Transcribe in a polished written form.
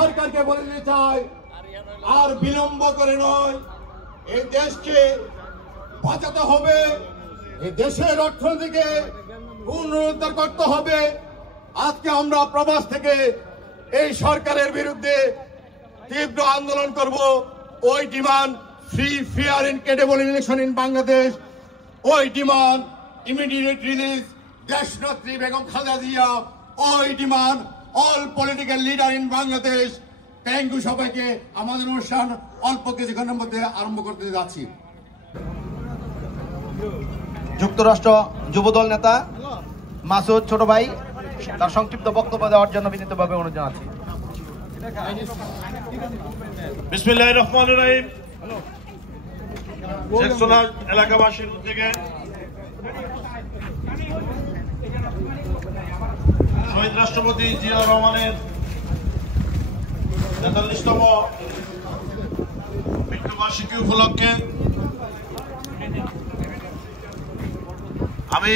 সরকারকে বলে দিতে চাই, আর বিলম্ব করে নয়, এই দেশকে বাঁচাতে হবে, এই দেশের অর্থনীতিকে পুনরুদ্ধার করতে হবে। আজকে আমরা প্রবাস থেকে এই সরকারের বিরুদ্ধে তীব্র আন্দোলন করব। ওই demand free, fair and credible election in Bangladesh. ওই ডিমান্ড ইমিডিয়েট রিলিজ দেশনেত্রী বেগম খালেদা জিয়া। ওই demand all political leader in Bangladesh. Thank you সবাইকে। আমাদের অনুষ্ঠান অল্প কিছুক্ষণের মধ্যে আরম্ভ করতে যাচ্ছি। যুক্তরাষ্ট্র যুবদল নেতা মাসুদ ছোট ভাই তার সংক্ষিপ্ত বক্তব্য দেওয়ার জন্য বিনীতভাবে অনুরোধ জানাচ্ছি। বিসমিল্লাহির রহমানির রহিম। শেখসোনা এলাকাবাসীর উদ্যোগে শহীদ রাষ্ট্রপতি জিয়াউর রহমানের ৪৩তম মৃত্যুবার্ষিকী উপলক্ষে আমি